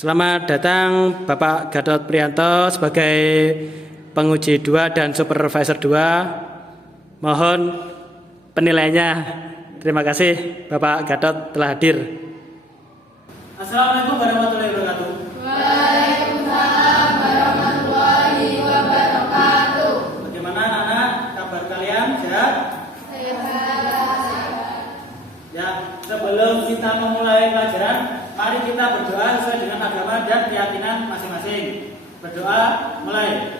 Selamat datang Bapak Gatot Prianto sebagai penguji 2 dan supervisor 2. Mohon penilaiannya. Terima kasih Bapak Gatot telah hadir. Assalamualaikum warahmatullahi wabarakatuh. Waalaikumsalam warahmatullahi wabarakatuh. Bagaimana anak-anak? Kabar kalian sehat? Sehat. Ya, sebelum kita memulai pelajaran, mari kita berdoa sesuai dengan agama dan keyakinan masing-masing. Berdoa, mulai.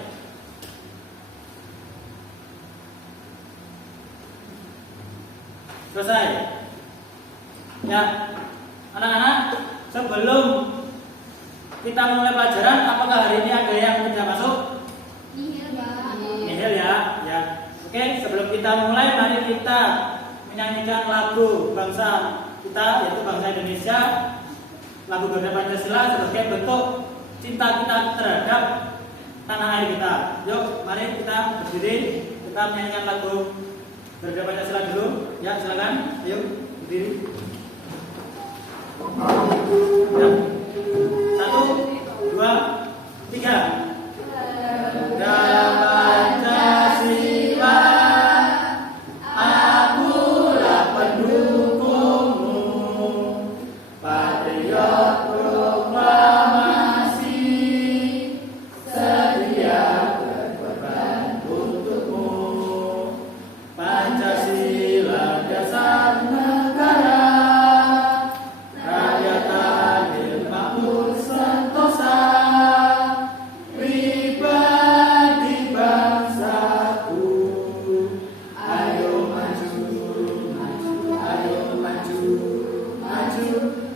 Selesai. Ya, anak-anak, sebelum kita mulai pelajaran, apakah hari ini ada yang tidak masuk? Nihil ya. Ya. Oke, sebelum kita mulai, mari kita menyanyikan lagu bangsa kita, yaitu bangsa Indonesia, lagu Garuda Pancasila sebagai bentuk cinta kita terhadap tanah air kita. Yuk, mari kita berdiri, kita menyanyikan lagu Garuda Pancasila dulu. Ya, silakan. Ayo, berdiri. Ya. 1, 2, 3. Garuda Pancasila, akulah pendukungmu, patriot proklamasi, sedia berkorban untukmu. Pancasila dasar negara, rakyat adil makmur sentosa, pribadi bangsaku. Ayo maju, maju, ayo maju, maju,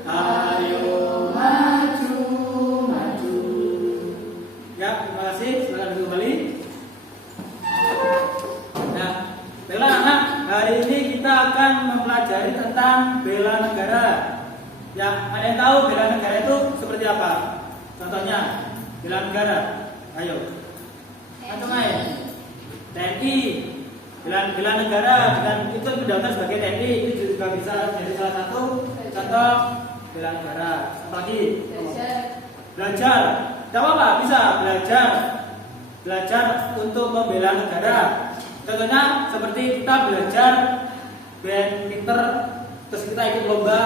ayo maju, maju. Ya, terima kasih. Silakan duduk kembali. Nah, baiklah anak, hari ini kita akan mempelajari tentang bela negara. Ya, ada yang tahu bela negara itu seperti apa? Contohnya, bela negara. Ayo. Macam aja. TNI, bela negara dengan itu didaftar sebagai TNI, itu juga bisa jadi salah satu contoh bela negara. Apalagi? Belajar. Tidak apa-apa, bisa belajar untuk membela negara. Contohnya seperti kita belajar band pinter, terus kita ikut lomba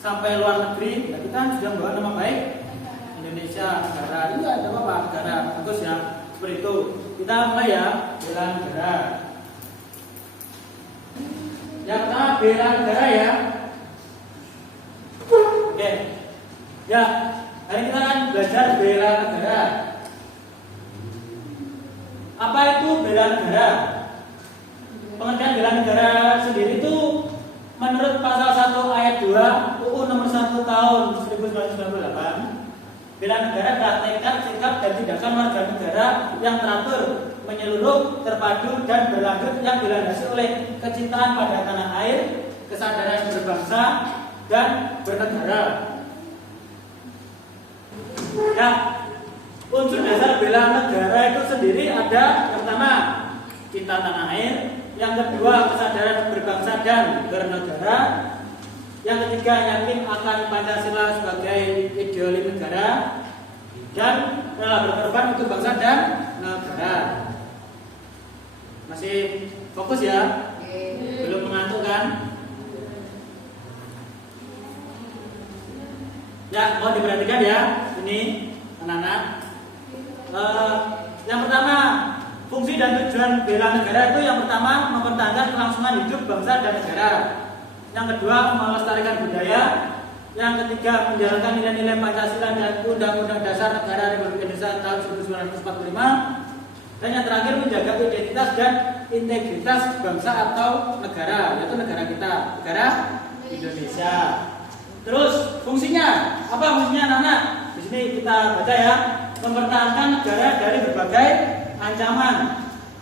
sampai luar negeri, ya kita sudah membawa nama baik Indonesia, negara. Iya, tidak apa-apa, negara bagus ya. Seperti itu. Kita mulai ya, bela negara. Yang pertama bela negara ya. Oke. Ya, hari kita akan belajar bela negara. Apa itu bela negara? Pengertian bela negara sendiri itu menurut pasal 1 ayat 2 UU nomor 1 tahun 1998, bela negara adalah tekad, sikap dan tindakan warga negara yang teratur, menyeluruh, terpadu dan berlanjut yang dilandasi oleh kecintaan pada tanah air, kesadaran berbangsa dan bernegara. Ya, unsur dasar bela negara itu sendiri ada yang pertama cinta tanah air, yang kedua kesadaran berbangsa dan bernegara, yang ketiga yakin akan Pancasila sebagai ideologi negara, dan rela berkorban untuk bangsa dan negara. Masih fokus ya? Belum mengantuk kan? Ya, mau diperhatikan ya, ini anak-anak. Yang pertama, fungsi dan tujuan bela negara itu yang pertama mempertahankan kelangsungan hidup bangsa dan negara. Yang kedua, melestarikan budaya. Yang ketiga, menjalankan nilai-nilai Pancasila dan Undang-Undang Dasar Negara Republik Indonesia tahun 1945. Dan yang terakhir, menjaga identitas dan integritas bangsa atau negara, yaitu negara kita, negara Indonesia. Terus fungsinya apa? Fungsinya anak-anak? Di sini kita baca ya. Mempertahankan negara dari berbagai ancaman,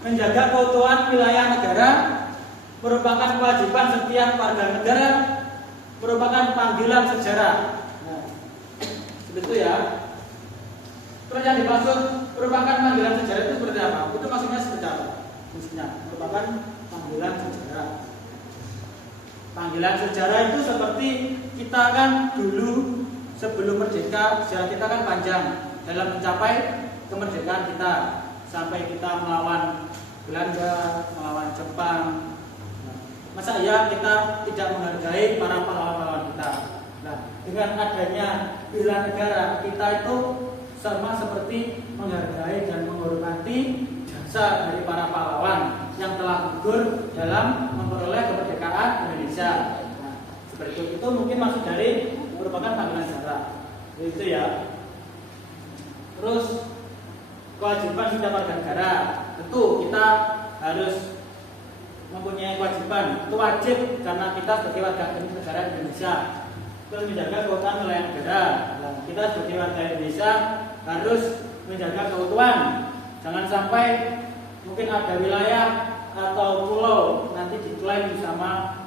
menjaga keutuhan wilayah negara, merupakan kewajiban setiap warga negara, merupakan panggilan sejarah. Nah, seperti itu ya. Terus yang dimaksud merupakan panggilan sejarah itu seperti apa? Itu maksudnya seperti apa? Fungsinya merupakan panggilan sejarah. Panggilan sejarah itu seperti kita kan dulu sebelum merdeka sejarah kita kan panjang dalam mencapai kemerdekaan kita, sampai kita melawan Belanda, melawan Jepang. Masa ya kita tidak menghargai para pahlawan kita? Nah, dengan adanya bela negara, kita itu sama seperti menghargai dan menghormati jasa dari para pahlawan yang telah gugur dalam memperoleh kemerdekaan Indonesia. Nah, seperti itu mungkin maksud dari merupakan panggilan sejarah. Itu ya. Terus kewajiban setiap warga negara, tentu kita harus mempunyai kewajiban. Itu wajib karena kita sebagai warga negara Indonesia terus menjaga keutuhan wilayah negara. Nah, kita sebagai warga Indonesia harus menjaga keutuhan. Jangan sampai mungkin ada wilayah atau pulau nanti diklaim sama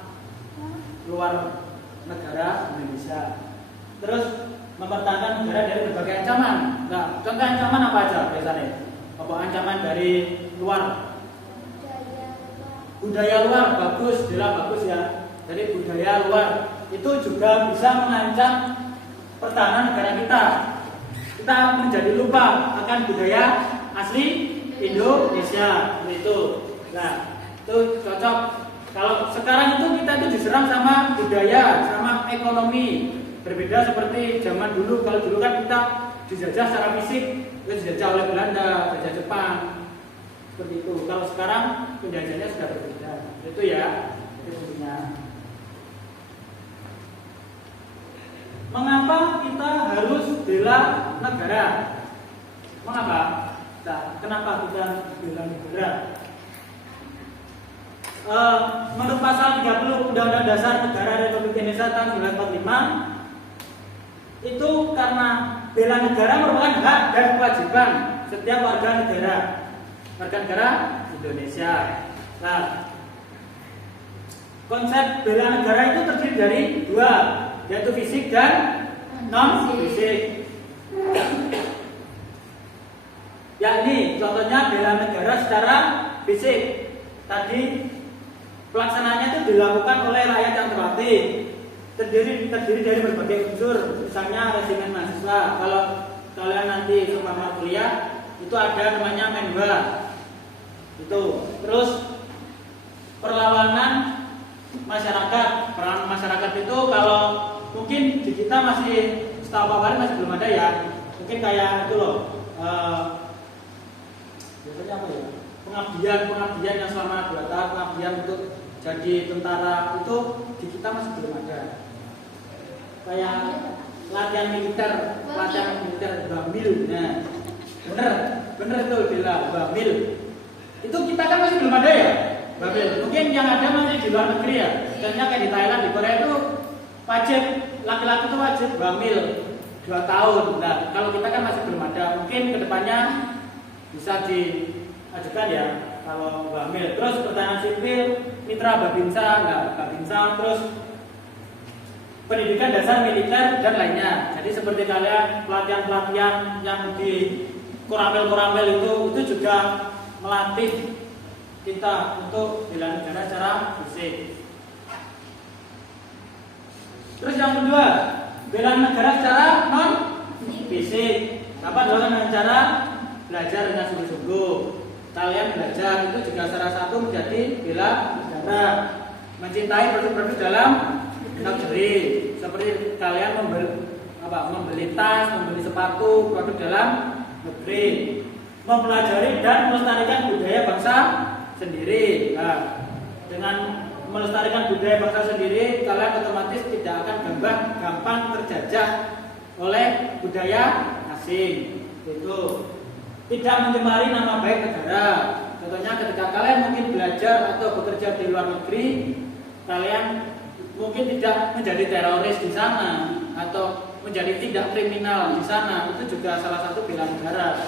luar negara Indonesia. Terus mempertahankan negara dari berbagai ancaman. Nah, contoh ancaman apa aja biasanya? Apa ancaman dari luar? Budaya luar bagus, bagus ya. Jadi budaya luar itu juga bisa mengancam pertahanan negara kita. Kita menjadi lupa akan budaya asli Indonesia itu. Nah, itu cocok. Kalau sekarang itu kita itu diserang sama budaya, sama ekonomi. Berbeda seperti zaman dulu. Kalau dulu kan kita dijajah secara fisik, dijajah oleh Belanda, dijajah Jepang. Seperti itu. Kalau sekarang penjajahnya sudah berbeda. Itu ya, itu intinya. Mengapa kita harus bela negara? Mengapa? Nah, kenapa kita bela negara? Menurut pasal 30 Undang-Undang Dasar Negara Republik Indonesia tahun 1945, itu karena bela negara merupakan hak dan kewajiban setiap warga negara Indonesia. Nah, konsep bela negara itu terdiri dari dua, yaitu fisik dan non fisik. Yakni contohnya bela negara secara fisik. Tadi pelaksanaannya itu dilakukan oleh rakyat yang terlatih. Terdiri dari berbagai unsur, misalnya resimen mahasiswa. Kalau kalian nanti seumpama kuliah, itu ada namanya Menwa. Itu. Terus perlawanan masyarakat. Perlawanan masyarakat itu kalau mungkin di kita masih setahu Pak Wali masih belum ada ya. Mungkin kayak itu loh. Biasanya apa ya? Pengabdian yang selama 2 tahun, pengabdian untuk jadi tentara itu di kita masih belum ada. Kayak latihan militer Bamil. Nah, bener itu bila Bamil. Itu kita kan masih belum ada ya, Bamil. Mungkin yang ada masih di luar negeri ya. Contohnya kayak di Thailand, di Korea itu wajib, laki-laki itu wajib Bamil 2 tahun. Nah, kalau kita kan masih belum ada. Mungkin kedepannya bisa diajukan ya kalau Bamil. Terus pertahanan sipil, mitra Babinsa, terus pendidikan dasar militer dan lainnya. Jadi seperti kalian pelatihan yang di koramel itu juga melatih kita untuk bela negara secara fisik. Terus yang kedua, bela negara secara non fisik. Dapat dilakukan dengan cara belajar dengan sungguh-sungguh. Kalian belajar itu juga salah satu menjadi bela negara. Mencintai produk-produk dalam negeri, seperti kalian membeli tas, membeli sepatu, produk dalam negeri, mempelajari dan melestarikan budaya bangsa sendiri. Nah, dengan melestarikan budaya bangsa sendiri, kalian otomatis tidak akan gampang terjajah oleh budaya asing. Itu tidak mencemari nama baik negara. Contohnya ketika kalian mungkin belajar atau bekerja di luar negeri, kalian mungkin tidak menjadi teroris di sana atau menjadi tidak kriminal di sana. Itu juga salah satu bela negara.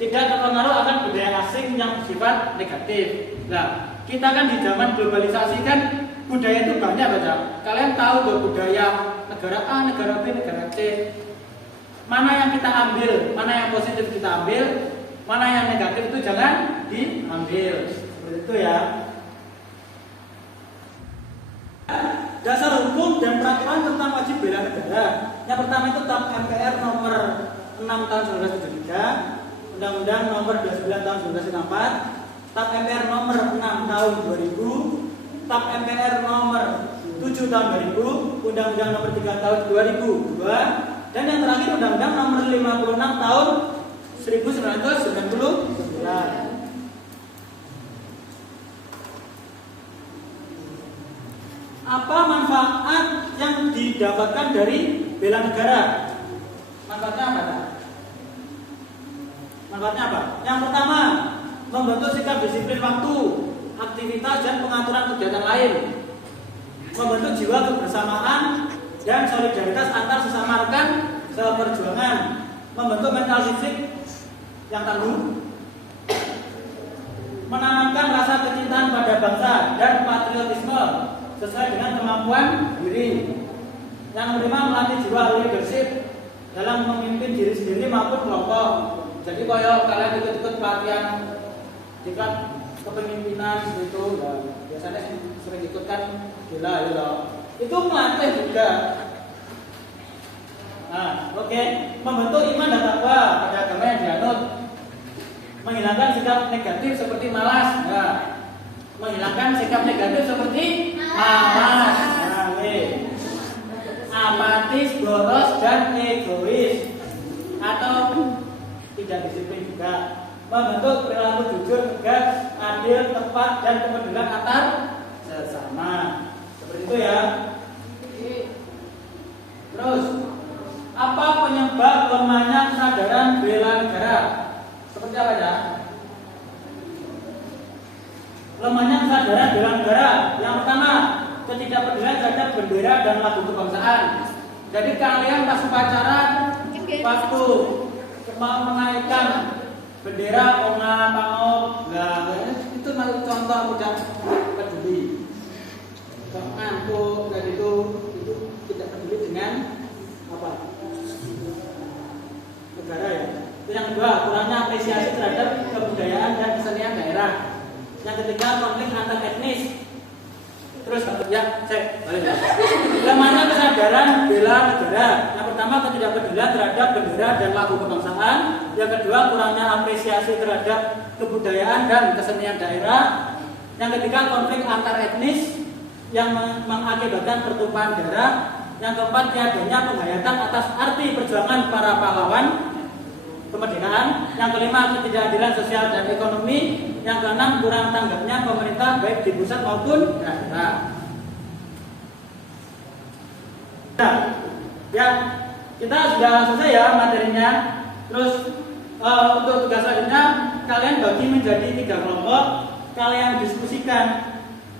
Tidak terpengaruh akan budaya asing yang bersifat negatif. Nah, kita kan di zaman globalisasi kan budaya itu banyak baca. Kalian tahu bahwa budaya negara A, negara B, negara C. Mana yang kita ambil, mana yang positif kita ambil, mana yang negatif itu jangan diambil. Seperti itu ya. Dasar hukum umum dan peraturan tentang wajib bela negara. Yang pertama itu TAP MPR nomor 6 tahun 1973, Undang-Undang nomor 29 tahun 1964, TAP MPR nomor 6 tahun 2000, TAP MPR nomor 7 tahun 2000, Undang-Undang nomor 3 tahun 2002, dan yang terakhir Undang-Undang nomor 56 tahun 1999. Apa manfaat yang didapatkan dari bela negara? Manfaatnya apa? Manfaatnya apa? Yang pertama, membentuk sikap disiplin waktu, aktivitas dan pengaturan kegiatan lain, membentuk jiwa kebersamaan dan solidaritas antar sesama rekan seperjuangan, membentuk mental fisik yang tangguh, menanamkan rasa kecintaan pada bangsa dan patriotisme sesuai dengan kemampuan diri. Yang kelima, melatih jiwa leadership dalam memimpin diri sendiri maupun kelompok. Jadi kalau kalian ikut-ikut pelatihan tingkat kepemimpinan gitu, ya, biasanya sering ikut kan gila ya loh. Itu melatih juga. Nah, oke. Membentuk iman dan takwa pada agama yang dianut. Menghilangkan sikap negatif seperti malas. Nah, menghilangkan sikap negatif seperti malas, apatis, boros, dan egois, atau tidak disiplin juga. Membentuk perilaku jujur, tegas, adil, tepat, dan kepedulian antar sesama. Seperti itu ya. Terus, apa penyebab lemahnya kesadaran bela negara? Seperti apa ya? Lemahnya kesadaran bela negara. Yang pertama, ketidakpedulian terhadap bendera dan lagu kebangsaan. Jadi kalian pas upacara, waktu mau menaikkan bendera, pangop, itu contoh tidak peduli, ngantuk, dan itu tidak peduli dengan apa negara ya. Itu yang kedua, kurangnya apresiasi terhadap kebudayaan dan kesenian daerah. Yang ketiga, konflik antar etnis. Terus ya, cek balik ya. Lemahnya kesadaran bela negara. Yang pertama, ketidakpedulian terhadap bendera dan lagu kebangsaan. Yang kedua, kurangnya apresiasi terhadap kebudayaan dan kesenian daerah. Yang ketiga, konflik antar etnis yang mengakibatkan pertumpahan darah. Yang keempat, tiadanya penghayatan atas arti perjuangan para pahlawan kemerdekaan. Yang kelima, ketidakadilan sosial dan ekonomi. Yang keenam, kurang tanggapnya pemerintah baik di pusat maupun daerah. Nah, ya kita sudah selesai ya materinya. Terus untuk tugas selanjutnya kalian bagi menjadi 3 kelompok. Kalian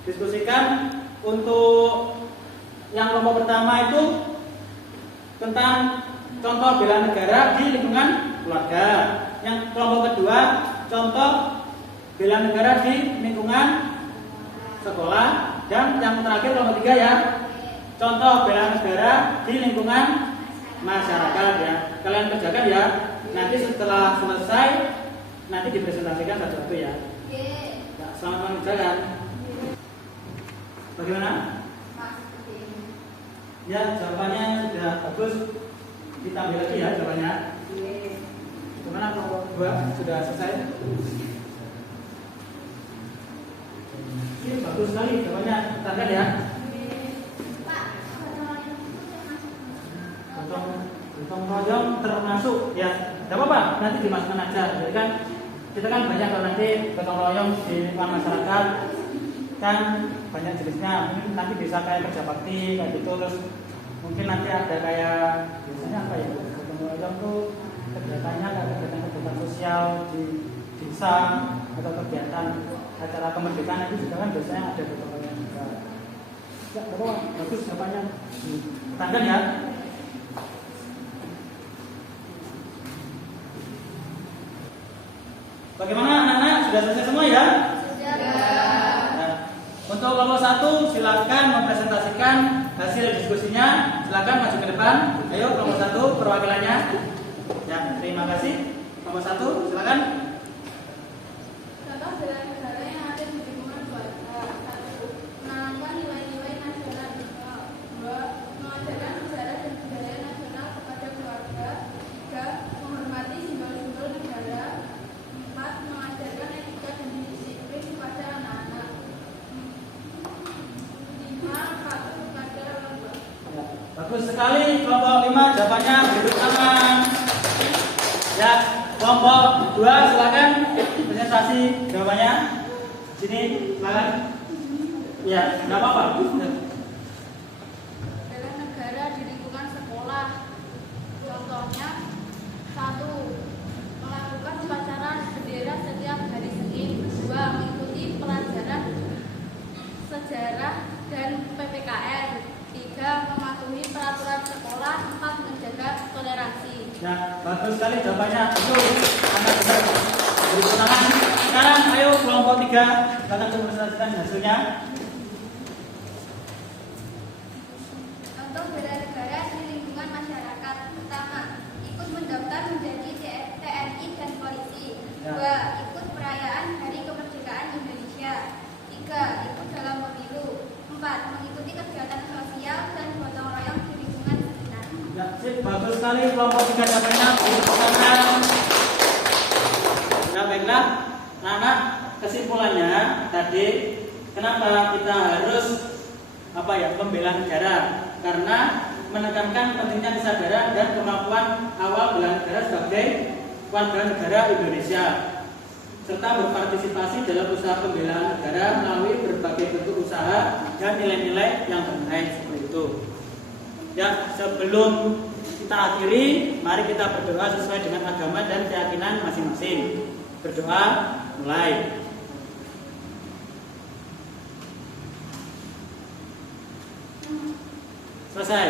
diskusikan untuk yang kelompok pertama itu tentang contoh bela negara di lingkungan keluarga. Yang kelompok kedua, contoh bela negara di lingkungan sekolah. Dan yang terakhir kelompok 3 ya, contoh bela negara di lingkungan masyarakat ya. Kalian kerjakan ya. Nanti setelah selesai nanti dipresentasikan satu-satu ya. Nah, selamat mengerjakan. Bagaimana? Ya, jawabannya sudah bagus. Ditambah lagi ya jawabannya. Gimana kelompok 2 sudah selesai? Ini bagus sekali jawabannya. Tanda ya. Gotong royong termasuk ya. Tidak apa-apa, nanti dimasukkan aja. Jadi kan kita kan banyak kalau nanti gotong royong di lingkungan masyarakat kan banyak jenisnya. Mungkin nanti bisa kayak kerja bakti kayak gitu. Terus mungkin nanti ada kayak biasanya apa ya? Gotong royong tuh kegiatannya kayak kegiatan sosial di desa atau kegiatan acara kemerdekaan itu juga kan biasanya ada gotong royong juga. Ya, bagus jawabannya. Tanda ya. Bagaimana anak-anak? Sudah selesai semua ya? Sudah. Nah, untuk kelompok 1 silakan mempresentasikan hasil diskusinya. Silakan maju ke depan. Ayo kelompok 1 perwakilannya. Ya, terima kasih. Kelompok 1 silakan. Contoh bela negara yang ada di lingkungan keluarga. 1. Menanamkan nilai-nilai nasional. 2. Bagus sekali. Kelompok 5 jawabannya berduduk tangan. Ya, kelompok 2 silakan presentasi jawabannya. Sini, silakan. Ya, nggak apa-apa. Bela negara di lingkungan sekolah. Contohnya, 1. Melakukan upacara bendera setiap hari Senin. 2. Mengikuti pelajaran sejarah dan PPKN. 3. Mematuhi peraturan sekolah. 4. Menjaga toleransi. Ya, bagus sekali jawabannya. Itu anak benar. Beri tangan. Sekarang ayo kelompok 3 silakan presentasikan hasilnya. Untuk bela negara di lingkungan masyarakat. Pertama, ikut mendaftar menjadi TNI dan polisi. Ya. 2. Ikut perayaan Hari Kemerdekaan Indonesia. 3. Ikut dalam pemilu. 4. Mengikuti kegiatan sosial dan gotong royong di lingkungan sekitar. Ya, sip, bagus sekali kelompok 3 jawabannya. Beri tangan. Ya, baiklah. Anak, kesimpulannya tadi kenapa kita harus membela negara? Karena menekankan pentingnya kesadaran dan kemampuan awal bela negara sebagai warga negara Indonesia, serta berpartisipasi dalam usaha pembelaan negara melalui berbagai bentuk usaha dan nilai-nilai yang terkait seperti itu. Ya, sebelum kita akhiri, mari kita berdoa sesuai dengan agama dan keyakinan masing-masing. Berdoa, mulai. Selesai.